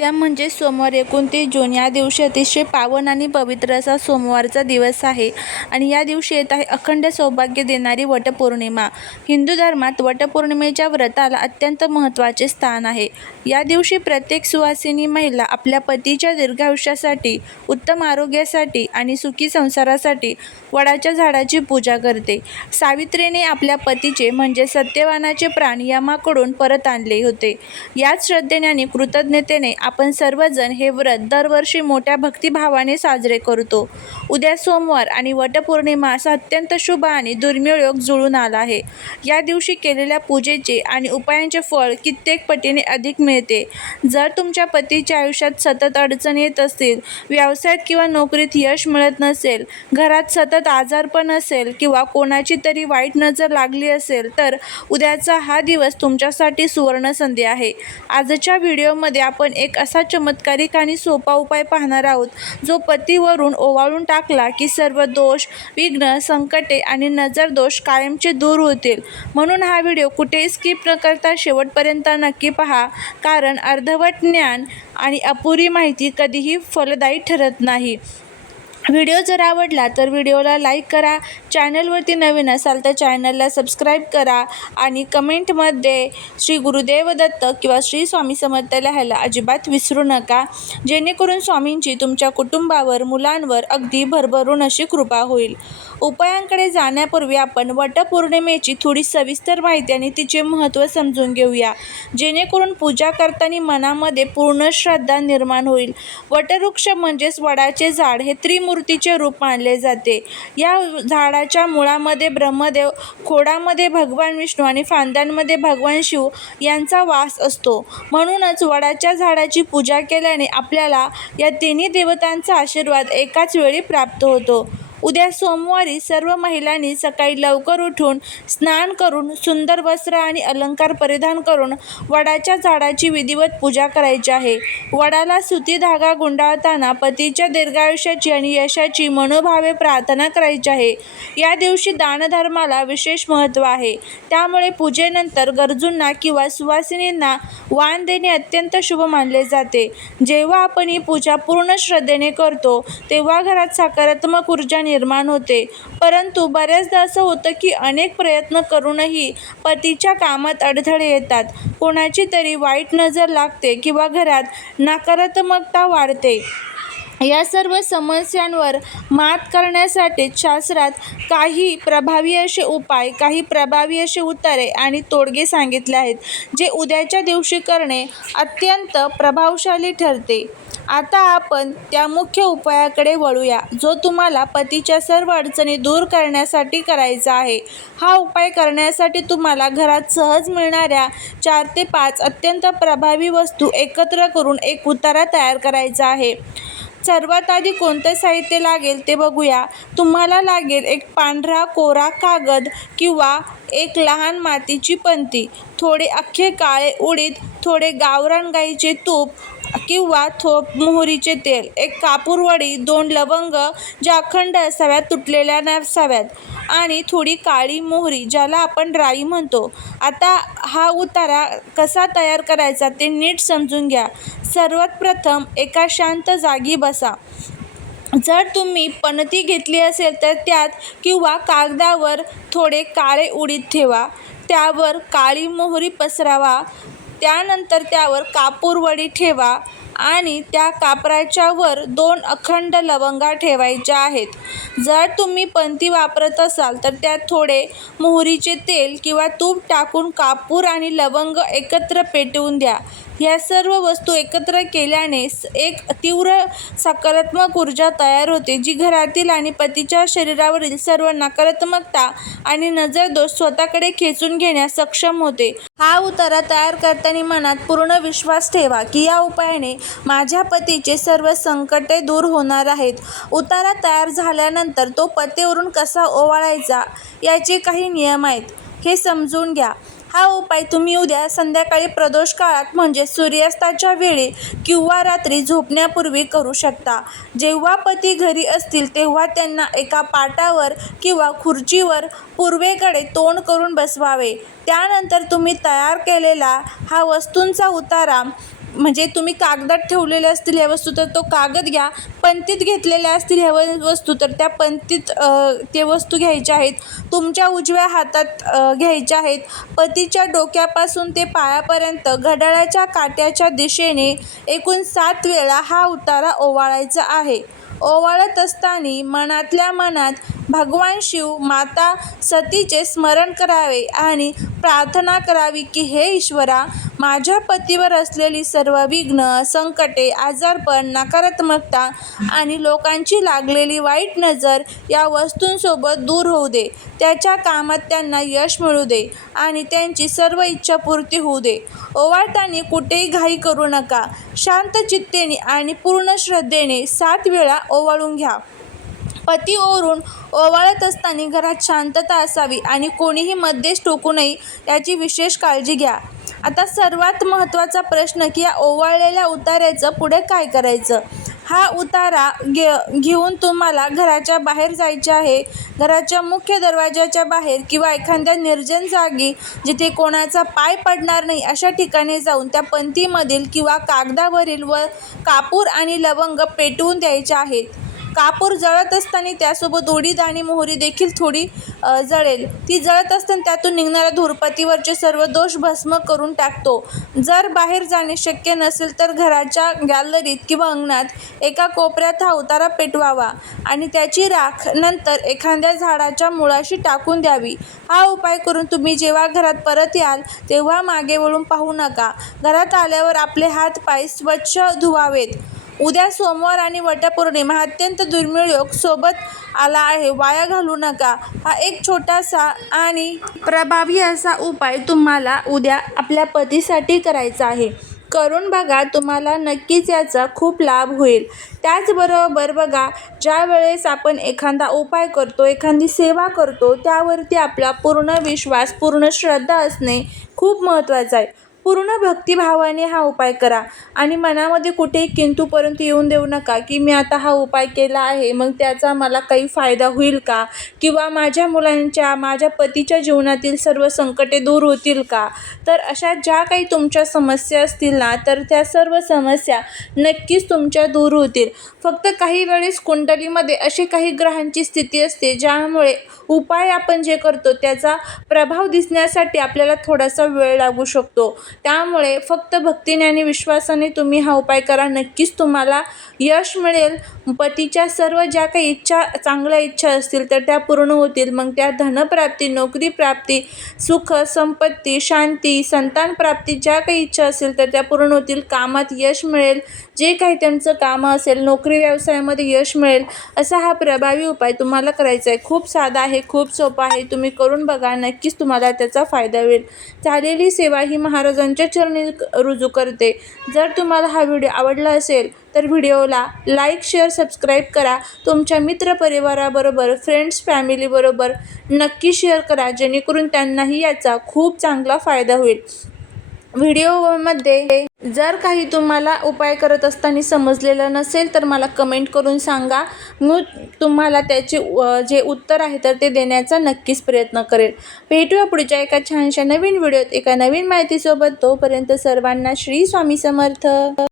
उद्या म्हणजे सोमवार 29 जून या दिवशी अतिशय पावन आणि पवित्र असा सोमवारचा दिवस आहे आणि या दिवशी येत आहे अखंड सौभाग्य देणारी वटपौर्णिमा. हिंदू धर्मात वटपौर्णिमेच्या व्रताला अत्यंत महत्त्वाचे स्थान आहे. या दिवशी प्रत्येक सुवासिनी महिला आपल्या पतीच्या दीर्घायुष्यासाठी, उत्तम आरोग्यासाठी आणि सुखी संसारासाठी वडाच्या झाडाची पूजा करते. सावित्रीने आपल्या पतीचे म्हणजे सत्यवानाचे प्राण यमाकडून परत आणले होते. याच श्रद्धेने आणि कृतज्ञतेने आपण सर्वजण हे व्रत दरवर्षी मोठ्या भक्तिभावाने साजरे करतो. उद्या सोमवार आणि वटपौर्णिमा असा अत्यंत शुभ आणि दुर्मिळ योग जुळून आला आहे. या दिवशी केलेल्या पूजेचे आणि उपायांचे फळ कित्येक पटीने अधिक मिळते. जर तुमच्या पतीच्या आयुष्यात सतत अडचणी येत असतील, व्यवसायात किंवा नोकरीत यश मिळत नसेल, घरात सतत आजारपण असेल किंवा कोणाची तरी वाईट नजर लागली असेल, तर उद्याचा हा दिवस तुमच्यासाठी सुवर्ण संधी आहे. आजच्या व्हिडिओमध्ये आपण एक असा चमत्कारिक आणि सोपा उपाय पाहणार आहोत, जो पतीवरून ओवाळून टाकला की सर्व दोष, विघ्न, संकटे आणि नजर दोष कायमचे दूर होतील. म्हणून हा व्हिडिओ कुठेही स्किप न करता शेवटपर्यंत नक्की पहा, कारण अर्धवट ज्ञान आणि अपुरी माहिती कधीही फलदायी ठरत नाही. व्हिडिओ जर आवडला तर व्हिडिओला लाईक करा, चॅनलवरती नवीन असाल तर चॅनलला सबस्क्राईब करा आणि कमेंटमध्ये श्री गुरुदेव दत्त किंवा श्री स्वामी समर्थ लिहायला अजिबात विसरू नका, जेणेकरून स्वामींची तुमच्या कुटुंबावर, मुलांवर अगदी भरभरून अशी कृपा होईल. उपायांकडे जाण्यापूर्वी आपण वटपौर्णिमेची थोडी सविस्तर माहिती आणि तिचे महत्त्व समजून घेऊया, जेणेकरून पूजा करताना मनामध्ये पूर्ण श्रद्धा निर्माण होईल. वटवृक्ष म्हणजेच वडाचे झाड हे त्रिमूर्तीचे रूप मानले जाते. या झाडाच्या मुळामध्ये ब्रह्मदेव, खोडामध्ये भगवान विष्णू आणि फांद्यांमध्ये भगवान शिव यांचा वास असतो. म्हणूनच वडाच्या झाडाची पूजा केल्याने आपल्याला या तिन्ही देवतांचा आशीर्वाद एकाच वेळी प्राप्त होतो. उद्या सोमवारी सर्व महिलांनी सकाळी लवकर उठून स्नान करून सुंदर वस्त्र आणि अलंकार परिधान करून वडाच्या झाडाची विधिवत पूजा करायची आहे. वडाला सुती धागा गुंडाळताना पतीच्या दीर्घायुष्याची आणि यशाची मनोभावे प्रार्थना करायची आहे. या दिवशी दानधर्माला विशेष महत्त्व आहे, त्यामुळे पूजेनंतर गरजूंना किंवा सुवासिनींना वाण देणे अत्यंत शुभ मानले जाते. जेव्हा आपण ही पूजा पूर्ण श्रद्धेने करतो तेव्हा घरात सकारात्मक ऊर्जा निर्माण होते. परंतु बऱ्याचदा असं होतं की अनेक प्रयत्न करूनही पतीच्या कामात अडथळे येतात, कोणाची तरी वाईट नजर लागते किंवा घरात नकारात्मकता वाढते. या सर्व समस्यांवर मात करण्यासाठी शास्त्रात काही प्रभावी असे उपाय, काही प्रभावी असे उत्तरे आणि तोडगे सांगितले आहेत, जे उद्याच्या दिवशी करणे अत्यंत प्रभावशाली ठरते. आता आपण त्या मुख्य उपायाकडे वळूया, जो तुम्हाला पतीच्या सर्व अडचणी दूर करण्यासाठी करायचा आहे. हा उपाय करण्यासाठी तुम्हाला घरात सहज मिळणाऱ्या 4 ते 5 अत्यंत प्रभावी वस्तू एकत्र करून एक उतारा तयार करायचा आहे. सर्वात आधी कोणते साहित्य लागेल ते बघूया. तुम्हाला लागेल एक पांढरा कोरा कागद किंवा एक लहान मातीची पंती, थोडे अख्खे काळे उडीद, थोडे गावरान गाईचे तूप किंवा मोहरीचे तेल, एक कापूरवडी, 2 लवंग ज्या अखंड असाव्यात, तुटलेल्या नसाव्यात, आणि थोडी काळी मोहरी ज्याला आपण राई म्हणतो. आता हा उतारा कसा तयार करायचा ते नीट समजून घ्या. सर्वात प्रथम एका शांत जागी बसा. जर तुम्ही पणती घेतली असेल तर त्यात किंवा कागदावर थोडे काळे उडीद ठेवा, त्यावर काळी मोहरी पसरावा, त्यानंतर त्यावर कापूरवडी ठेवा आणि त्या कापराच्या वर 2 अखंड लवंगा ठेवायच्या आहेत. जर तुम्ही पंती वापरत असाल तर त्यात थोडे मोहरीचे तेल किंवा तूप टाकून कापूर आणि लवंग एकत्र पेटवून द्या. ह्या सर्व वस्तू एकत्र केल्याने एक तीव्र सकारात्मक ऊर्जा तयार होते, जी घरातील आणि पतीच्या शरीरावरील सर्व नकारात्मकता आणि नजरदोष स्वतःकडे खेचून घेण्यास सक्षम होते. हा उतारा तयार करताना मनात पूर्ण विश्वास ठेवा की या उपायाने माझ्या पतीचे सर्व संकटे दूर होणार आहेत. उतारा तयार झाल्यानंतर तो पतीवरून कसा ओवाळायचा याचे काही नियम आहेत, हे समजून घ्या. हा उपाय तुम्ही उद्या संध्याकाळी प्रदोष काळात म्हणजे सूर्यास्ताच्या वेळी किंवा रात्री झोपण्यापूर्वी करू शकता. जेव्हा पती घरी असतील तेव्हा त्यांना एका पाटावर किंवा खुर्चीवर पूर्वेकडे तोंड करून बसवावे. त्यानंतर तुम्ही तयार केलेला हा वस्तूंचा उतारा म्हणजे तुम्ही कागदात ठेवलेल्या असतील ह्या वस्तू तर तो कागद घ्या, पंतीत घेतलेल्या असतील ह्या वस्तू तर त्या पंतीत ते वस्तू घ्यायच्या आहेत. तुमच्या उजव्या हातात घ्यायच्या आहेत. पतीच्या डोक्यापासून ते पायापर्यंत घड्याळाच्या काट्याच्या दिशेने एकूण 7 वेळा हा उतारा ओवाळायचा आहे. ओवाळत असताना मनातल्या मनात भगवान शिव, माता सतीचे स्मरण करावे आणि प्रार्थना करावी की हे ईश्वरा, माझ्या पतीवर असलेली सर्व विघ्न, संकटे, आजारपण, नकारात्मकता आणि लोकांची लागलेली वाईट नजर या वस्तूंसोबत दूर होऊ दे. त्याच्या कामात त्यांना यश मिळू दे आणि त्यांची सर्व इच्छा पूर्ती होऊ दे. ओवाळताना कुठेही घाई करू नका. शांत चित्तेने आणि पूर्ण श्रद्धेने 7 वेळा ओवाळून घ्या. पती ओवाळत असताना घरात शांतता असावी आणि कोणीही मध्येच टोकू नये याची विशेष काळजी घ्या. आता सर्वात महत्त्वाचा प्रश्न की या ओवाळलेल्या उतार्याचं पुढे काय करायचं. हा उतारा घेऊन तुम्हाला घराच्या बाहेर जायचे आहे. घराच्या मुख्य दरवाजाच्या बाहेर किंवा एखाद्या निर्जन जागी जिथे कोणाचा पाय पडणार नाही अशा ठिकाणी जाऊन त्या पंथीमधील किंवा कागदावरील व कापूर आणि लवंग पेटवून द्यायचे आहेत. कापूर जळत असताना त्यासोबत उडीद आणि मोहरी देखील थोडी जळेल. ती जळत असताना त्यातून निघणारा धूर पतीवरचे सर्व दोष भस्म करून टाकतो. जर बाहेर जाणे शक्य नसेल तर घराच्या गॅलरीत किंवा अंगणात एका कोपऱ्यात हा उतारा पेटवावा आणि त्याची राख नंतर एखाद्या झाडाच्या मुळाशी टाकून द्यावी. हा उपाय करून तुम्ही जेव्हा घरात परत याल तेव्हा मागे वळून पाहू नका. घरात आल्यावर आपले हात पाय स्वच्छ धुवावेत. उद्या सोमवार आणि वटपौर्णिमा हा अत्यंत दुर्मिळ योग सोबत आला आहे. वाया घालू नका. हा एक छोटासा आणि प्रभावी असा उपाय तुम्हाला उद्या आपल्या पतीसाठी करायचा आहे. करून बघा, तुम्हाला नक्कीच याचा खूप लाभ होईल. त्याचबरोबर बघा, ज्या वेळेस आपण एखादा उपाय करतो, एखादी सेवा करतो त्यावरती आपला पूर्ण विश्वास, पूर्ण श्रद्धा असणे खूप महत्त्वाचं आहे. पूर्ण भक्तिभावाने हा उपाय करा आणि मनामध्ये कुठेही किंतु परंतु येऊन देऊ नका की मी आता हा उपाय केला आहे मग त्याचा मला काही फायदा होईल का, किंवा माझ्या मुलांच्या, माझ्या पतीच्या जीवनातील सर्व संकटे दूर होतील का. तर अशा ज्या काही तुमच्या समस्या असतील ना तर त्या सर्व समस्या नक्कीच तुमच्या दूर होतील. फक्त काही वेळेस कुंडलीमध्ये अशी काही ग्रहांची स्थिती असते ज्यामुळे उपाय आपण जे करतो त्याचा प्रभाव दिसण्यासाठी आपल्याला थोडासा वेळ लागू शकतो. त्यामुळे फक्त भक्तीने आणि विश्वासाने तुम्ही हा उपाय करा. नक्कीच तुम्हाला यश मिळेल. पतीच्या सर्व ज्या काही इच्छा, चांगल्या इच्छा असतील तर त्या पूर्ण होतील. मग त्या धनप्राप्ती, नोकरी प्राप्ती, सुख, संपत्ती, शांती, संतान प्राप्ती ज्या काही इच्छा असेल तर त्या पूर्ण होतील. कामात यश मिळेल. जे काही त्यांचं कामं असेल, नोकरी व्यवसायामध्ये यश मिळेल. असा हा प्रभावी उपाय तुम्हाला करायचा आहे. खूप साधा आहे, खूप सोपा आहे. तुम्ही करून बघा, नक्कीच तुम्हाला त्याचा फायदा होईल. झालेली सेवा ही महाराजांच्या चरणी रुजू करते. जर तुम्हाला हा व्हिडिओ आवडला असेल तर व्हिडिओला लाईक, शेअर, सबस्क्राईब करा. तुमच्या मित्रपरिवाराबरोबर, फ्रेंड्स, फॅमिलीबरोबर नक्की शेअर करा जेणेकरून त्यांनाही याचा खूप चांगला फायदा होईल. व्हिडिओमध्ये जर काही तुम्हाला उपाय करत असताना समजलेलं नसेल तर मला कमेंट करून सांगा. मी तुम्हाला त्याचे जे उत्तर आहे तर ते देण्याचा नक्कीच प्रयत्न करेल. भेटूया पुढच्या एका छानशा नवीन व्हिडिओत एका नवीन माहितीसोबत. तोपर्यंत सर्वांना श्री स्वामी समर्थ.